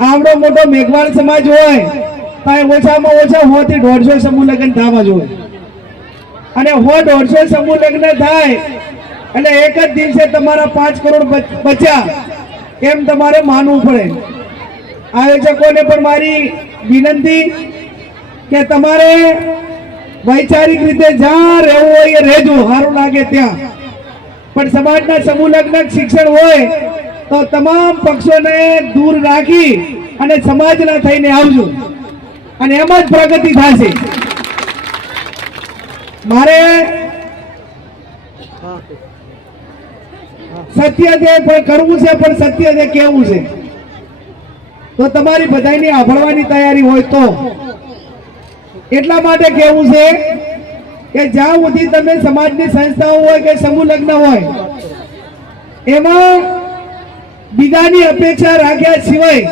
આવડો મોટો મેઘવાળ સમાજ હોય તો ઓછામાં ઓછા 100 થી 150 સમૂહ લગ્ન થવા જોઈએ, અને 100-150 સમૂહ લગ્ન થાય એટલે એક જ દિવસે તમારા 5 કરોડ બચ્યા એમ તમારે માનવું પડે। આયોજકોને પણ મારી વિનંતી કે તમારે વૈચારિક રીતે જ્યાં રહેવું હોય એ રહેજો, સારું લાગે ત્યાં, પણ સમાજના સમૂહ લગ્ન શિક્ષણ હોય તો તમામ પક્ષોને દૂર રાખી અને સમાજના થઈને આવજો, અને એમ જ પ્રગતિ થશે। મારે સત્ય છે પણ કરવું છે, પણ સત્ય છે કેવું છે, તો તમારી બધાની આભળવાની તૈયારી હોય તો એટલા માટે કેવું છે કે જ્યાં સુધી તમે સમાજની સંસ્થાઓ હોય કે સમૂહ લગ્ન હોય એમાં બીજાની અપેક્ષા રાખ્યા સિવાય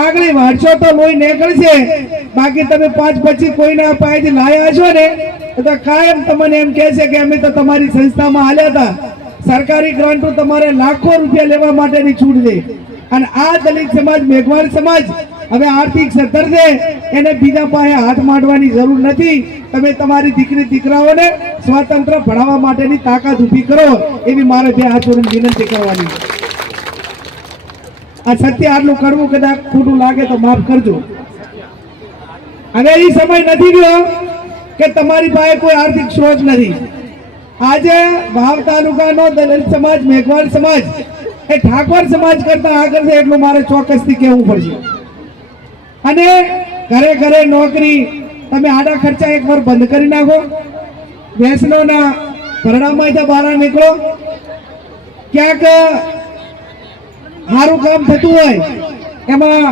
આગળ વાંચો તો લોહી નીકળશે, બાકી તમે 5-25 કોઈના પાસેથી લાયા છો ને તો કાયમ તમને એમ કહેશે કે અમે તો તમારી સંસ્થામાં આલ્યા હતા, સરકારી ગ્રાન્ટો તમારે લાખો રૂપિયા લેવા માટેની છૂટ દે, અને આ દલિત સમાજ મેઘવાળ સમાજ હવે આર્થિક સદ્ધર છે, એને બીજા પાસે હાથ માંડવાની જરૂર નથી। તમે તમારી દીકરી દીકરાઓને સ્વતંત્ર ભણાવવા માટેની તાકાત ઊભી કરો એવી મારે બે હાથ જોડીને વિનંતી કરવાની। આ સત્ય આટલું કરવું કદાચ ખોટું લાગે તો માફ કરજો। હવે એ સમય નથી રહ્યો કે તમારી પાસે કોઈ આર્થિક સ્ત્રોત નથી। આજે વાવ તાલુકાનો દલિત સમાજ મેઘવાળ સમાજ એ ઠાકોર સમાજ કરતા આગળ છે એટલું મારે ચોક્કસથી કહેવું પડશે। અને ઘરે ઘરે નોકરી તમે આડા ખર્ચા એકવાર બંધ કરી નાખો, વ્યસનોના ભરણામાંથી બહાર નીકળો, ક્યાંક સારું કામ થતું હોય એમાં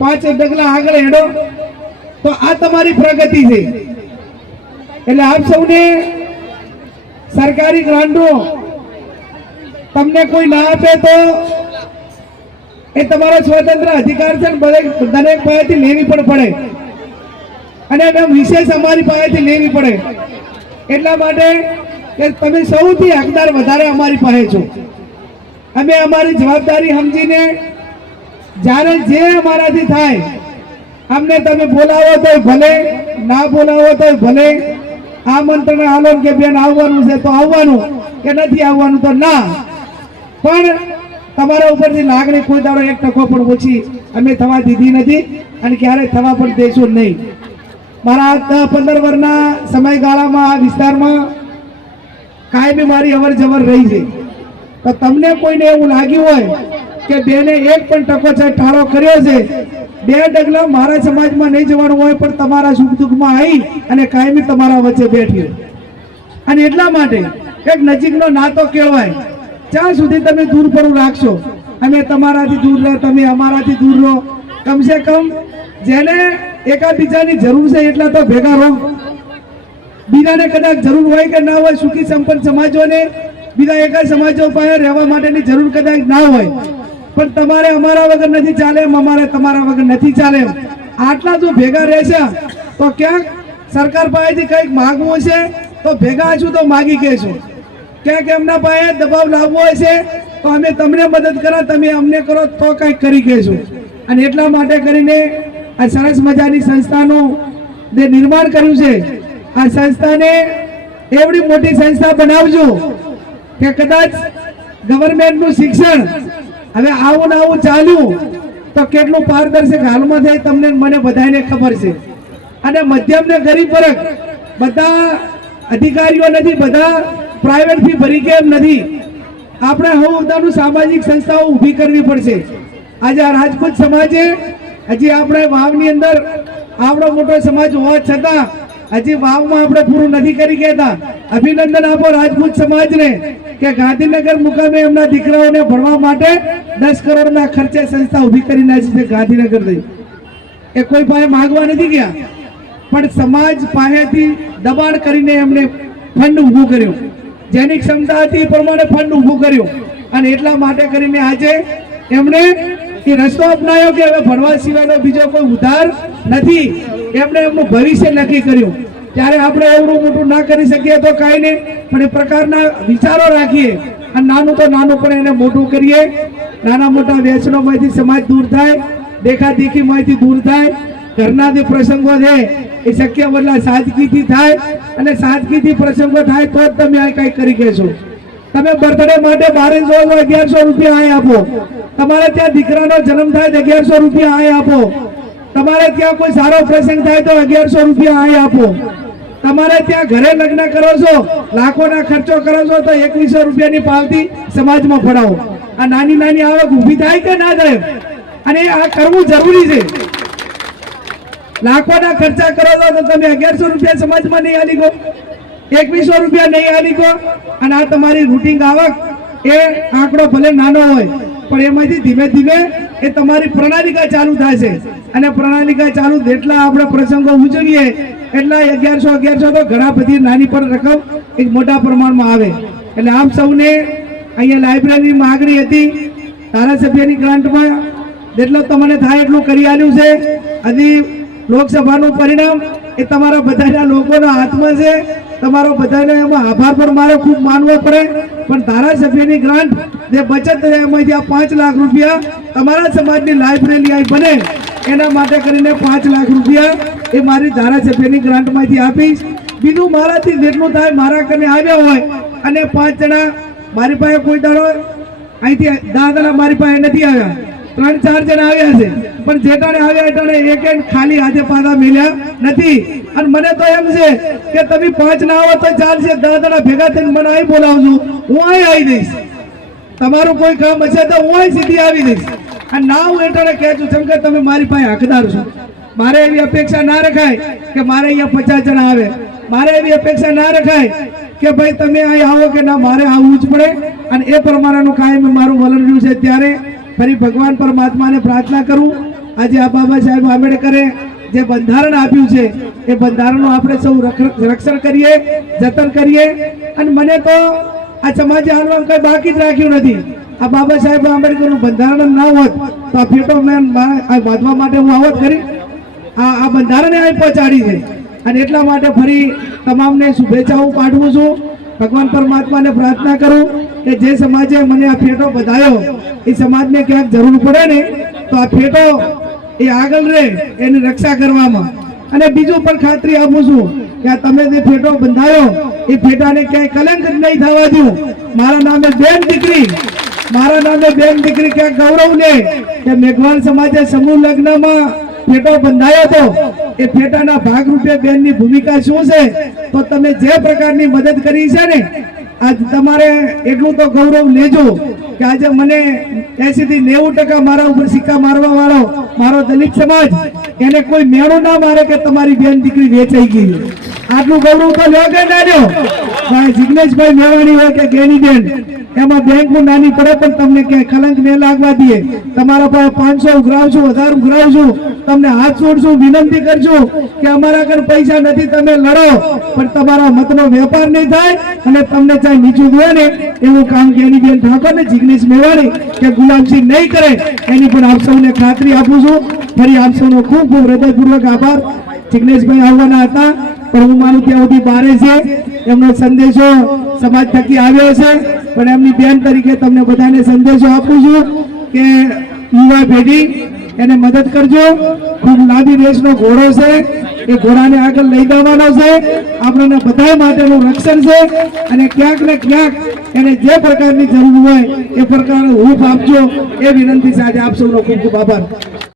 5 ડગલા આગળ હેડો, તો આ તમારી પ્રગતિ છે। એટલે આપ સૌને સરકારી ગ્રાન્ટો તમને કોઈ ના આપે તો એ તમારો સ્વતંત્ર અધિકાર છે, દરેક પાસેથી લેવી પણ પડે, અને વિશેષ અમારી પાસેથી લેવી પડે, એટલા માટે કે તમે સૌથી હકદાર વધારે અમારી પાસે છો। અમે અમારી જવાબદારી સમજીને જ્યારે જે અમારાથી થાય અમને તમે બોલાવો તો ભલે, ના બોલાવો તો ભલે, આમંત્રણ આલો કે બેન આવવાનું છે તો આવવાનું, કે નથી આવવાનું તો ના, પણ તમારા ઉપરથી લાગણી કોઈ દાડો 1% પણ ઓછી અમે થવા દીધી નથી અને ક્યારે થવા પણ દેશું નહીં। મારા 10-15 વર્ષના સમયગાળામાં આ વિસ્તારમાં કાયમી મારી અવર જવર રહી છે, તો તમને કોઈને એવું લાગ્યું હોય કે બેને 1% ટાળો કર્યો છે, 2 ડગલા મારા સમાજમાં નહીં જવાનું હોય પણ તમારા સુખ દુઃખમાં આવી અને કાયમી તમારા વચ્ચે બેઠી, અને એટલા માટે એક નજીકનો નાતો કહેવાય। જ્યાં સુધી તમે દૂર પડું રાખશો, અમે તમારાથી દૂર રહો, તમે અમારાથી દૂર રહો, કમસે કમ જેને એકાબીજાની જરૂર છે એટલા તો ભેગા રહો। બીજાને કદાચ જરૂર હોય કે ના હોય, સુખી સંપન્ન સમાજોને બીજા એકા સમાજો પાસે રહેવા માટેની જરૂર કદાચ ના હોય, પણ તમારે અમારા વગર નથી ચાલે એમ, અમારે તમારા વગર નથી ચાલે એમ, આટલા જો ભેગા રહેશે તો ક્યાંક સરકાર પાસેથી કંઈક માગવું હશે તો ભેગા છું તો માગી કહેશું, ક્યાંક એમના પાસે દબાવ લાવવો હશે તો અમે તમને મદદ કરો, તમે અમને કરો તો કંઈક કરી કહેશું। અને એટલા માટે કરીને આ સરસ મજાની સંસ્થાનું જે નિર્માણ કર્યું છે, આ સંસ્થાને એવડી મોટી સંસ્થા બનાવજો કે કદાચ ગવર્મેન્ટનું શિક્ષણ હવે આવું ને આવું ચાલ્યું તો કેટલું પારદર્શક હાલમાં થાય તમને મને બધાને ખબર છે। અને મધ્યમ ને ગરીબ વર્ગ બધા અધિકારીઓ નથી, બધા પ્રાઇવેટ ફી ભરી કેમ નથી, આપણે બધાનું સામાજિક સંસ્થાઓ ઊભી કરવી પડશે। આજે આ રાજપૂત સમાજે હજી આપણે વાવની અંદર આવડો મોટો સમાજ હોવા છતાં હજી વાવમાં આપણે પૂરું નથી કરી કહેતા। અભિનંદન આપો રાજપૂત સમાજને કે ગાંધીનગર મુકામે એમના દીકરાઓને ભણવા માટે 10 કરોડના ખર્ચે સંસ્થા ઊભી કરી નાખી છે ગાંધીનગરથી। એ કોઈ પાસે માંગવા નથી ગયા, પણ સમાજ પાસેથી દબાણ કરીને એમને ફંડ ઊભું કર્યું, જેની ક્ષમતા હતી એ પ્રમાણે ફંડ ઊભું કર્યું, અને એટલા માટે કરીને આજે એમણે એ રસ્તો અપનાવ્યો કે હવે ભણવા સિવાયનો બીજો કોઈ ઉધાર નથી, એમણે એમનું ભવિષ્ય નક્કી કર્યું। ત્યારે આપણે એવડું મોટું ના કરી શકીએ તો કાંઈ નહીં, પણ એ પ્રકારના વિચારો રાખીએ અને નાનું તો નાનું પણ એને મોટું કરીએ, નાના મોટા વ્યસનોમાંથી સમાજ દૂર થાય દેખાદેખીમાંથી દૂર થાય, ઘરના જે પ્રસંગો છે એ શક્ય બદલા સાદગીથી થાય, અને સાદગીથી પ્રસંગો થાય તો જ તમે આ કંઈ કરી કહેશો. તમે બર્થડે માટે 1200 રૂપિયા આય આપો, તમારે ત્યાં દીકરાનો જન્મ થાય તો 1100 રૂપિયા આય આપો, તમારે ત્યાં કોઈ સારો પ્રસંગ થાય તો 1100 રૂપિયા આય આપો, તમારે ત્યાં ઘરે લગ્ન કરો છો, લાખોના ખર્ચો કરો છો તો 2100 રૂપિયાની પાવતી સમાજમાં ફડાવો. આ નાની નાની આવક ઊભી થાય કે ના થાય? અને આ કરવું જરૂરી છે. લાખોના ખર્ચા કરો છો તો તમે 1100 રૂપિયા સમાજમાં નહીં આલી ગો, 2100 રૂપિયા નહીં આલી ગો, અને આ તમારી રૂટિંગ આવક એ આંકડો ભલે નાનો હોય પણ એમાંથી ધીમે ધીમે એ તમારી પ્રણાલિકા ચાલુ થશે. અને પ્રણાલિકા ચાલુ જેટલા આપણે પ્રસંગો ઉજવીએ એટલા 1100 તો ઘણા બધી નાની પર રકમ એક મોટા પ્રમાણમાં આવે. એટલે આપ સૌને અહીંયા લાઇબ્રેરી માગણી હતી, ધારાસભ્યની ગ્રાન્ટમાં જેટલું તમને થાય એટલું કરી આલ્યું છે. હજી લોકસભાનું પરિણામ એ તમારા બધાના લોકોના હાથમાં છે. તમારો બધાને એમાં આભાર પણ મારો ખૂબ માનવો પડે. પણ ધારાસભ્યની ગ્રાન્ટ જે બચત એમાંથી આ 5 લાખ રૂપિયા તમારા સમાજની લાઇબ્રેરી અહીં બને એના માટે કરીને 5 લાખ રૂપિયા એ મારી ધારાસભ્યની ગ્રાન્ટમાંથી આપીશ. બીજું મારાથી જેટલું થાય, મારા કને આવ્યા હોય અને 5 જણા મારી પાસે કોઈ દાડો અહીંથી 10 જણા મારી પાસે નથી આવ્યા, 3-4 જણા આવ્યા છે, પણ જેટાણે આવ્યા એટાણે એક ખાલી હાથે પાછા મળ્યા નથી. અને મને તો એમ છે કે તમે 5 ના આવો તો ચાલશે, 10 જણા ભેગા થઈને મને અહીં બોલાવજો, હું અહીં આવી દઈશ. તમારું કોઈ કામ હશે તો હું અહીં સીધી આવી દઈશ. અને ના હું એટાણે કહેજો જેમ કે તમે મારી પાસે હકદાર છો. મારે એવી અપેક્ષા ના રખાય કે મારે અહીંયા 50 જણા આવે, મારે એવી અપેક્ષા ના રખાય કે ભાઈ તમે અહીં આવો કે ના, મારે આવવું જ પડે. અને એ પ્રમાણેનું કાયમ મારું વલણ રહ્યું છે. ત્યારે ફરી ભગવાન પરમાત્માને પ્રાર્થના કરું, આજે આ બાબા સાહેબ આંબેડકરે જે બંધારણ આપ્યું છે એ બંધારણનું આપણે સૌ રક્ષણ કરીએ, જતન કરીએ. અને મને તો આ સમાજે હાલમાં કંઈ બાકી જ રાખ્યું નથી. આ બાબા સાહેબ આંબેડકરનું બંધારણ ના હોત તો આ ફેટો મેન બાંધવા માટે હું આવત કરી? આ બંધારણે અહીં પહોંચાડી છે. અને એટલા માટે ફરી તમામને શુભેચ્છાઓ પાઠવું છું. ભગવાન પરમાત્માને પ્રાર્થના કરું કે જે સમાજે મને આ ફેટો બધાયો એ સમાજને ક્યાંક જરૂર પડે ને તો આ ફેટો એ આગળ રહે એની રક્ષા કરવામાં. અને બીજું પણ ખાતરી આપું છું કે આ તમે જે ફેટો બંધાયો એ ફેટાને ક્યાંય કલંક નહીં થવા દઉં. મારા નામે બેન દીકરી ક્યાંક ગૌરવ લે કે મેઘવાળ સમાજે સમૂહ લગ્નમાં ફેટો બંધાયો હતો, એ ફેટાના ભાગરૂપે બેનની ભૂમિકા શું છે તો તમે જે પ્રકારની મદદ કરી છે ને, આજ તમારે એટલું તો ગૌરવ લેજો કે આજે મને 80 થી 90% મારા ઉપર સિક્કા મારવા વાળો મારો દલિત સમાજ એને કોઈ મેળો ના મારે કે તમારી બેન દીકરી વેચાઈ ગઈ. આટલું ગૌરવ તો લ્યો કે ના લ્યો? ભાઈ જિગ્નેશભાઈ મેવાણી હોય કે ગેની બેન, એમાં બેંકનું નાની પડે પણ તમને ક્યાંય કલંક ન લાગવા દે. તમારા પાસે 500 ઉઘરાવશું, 1000 ઉઘરાવશું, તમને હાથ છોડશું, વિનંતી કરશું કે અમારા ઘર પૈસા નથી, તમે લડો, પણ તમારા મતનો વેપાર નહીં થાય અને તમને ચાહે નીચું દે ને એવું કામ ગેની બેન ઠાકોર ને જિગ્નેશ મેવાણી કે ગુલામસિંહ નહીં કરે એની પણ આપ સૌને ખાતરી આપું છું. ફરી આપ સૌનો ખૂબ ખૂબ હૃદયપૂર્વક આભાર. જિગ્નેશભાઈ આવવાના હતા પણ હું માનું ત્યાં સુધી બારે છે, એમનો સંદેશો સમાજ થકી આવ્યો છે, પણ એમની બેન તરીકે તમને બધાને સંદેશો આપું છું કે યુવા પેઢી એને મદદ કરજો. ખૂબ લાંબી રેસનો ઘોડો છે, એ ઘોડાને આગળ લઈ જવાનો છે, આપણને બધા માટેનું રક્ષણ છે. અને ક્યાંક ને ક્યાંક એને જે પ્રકારની જરૂર હોય એ પ્રકારનું હૂફ આપજો, એ વિનંતી સાથે આપ સૌનો ખૂબ ખૂબ આભાર.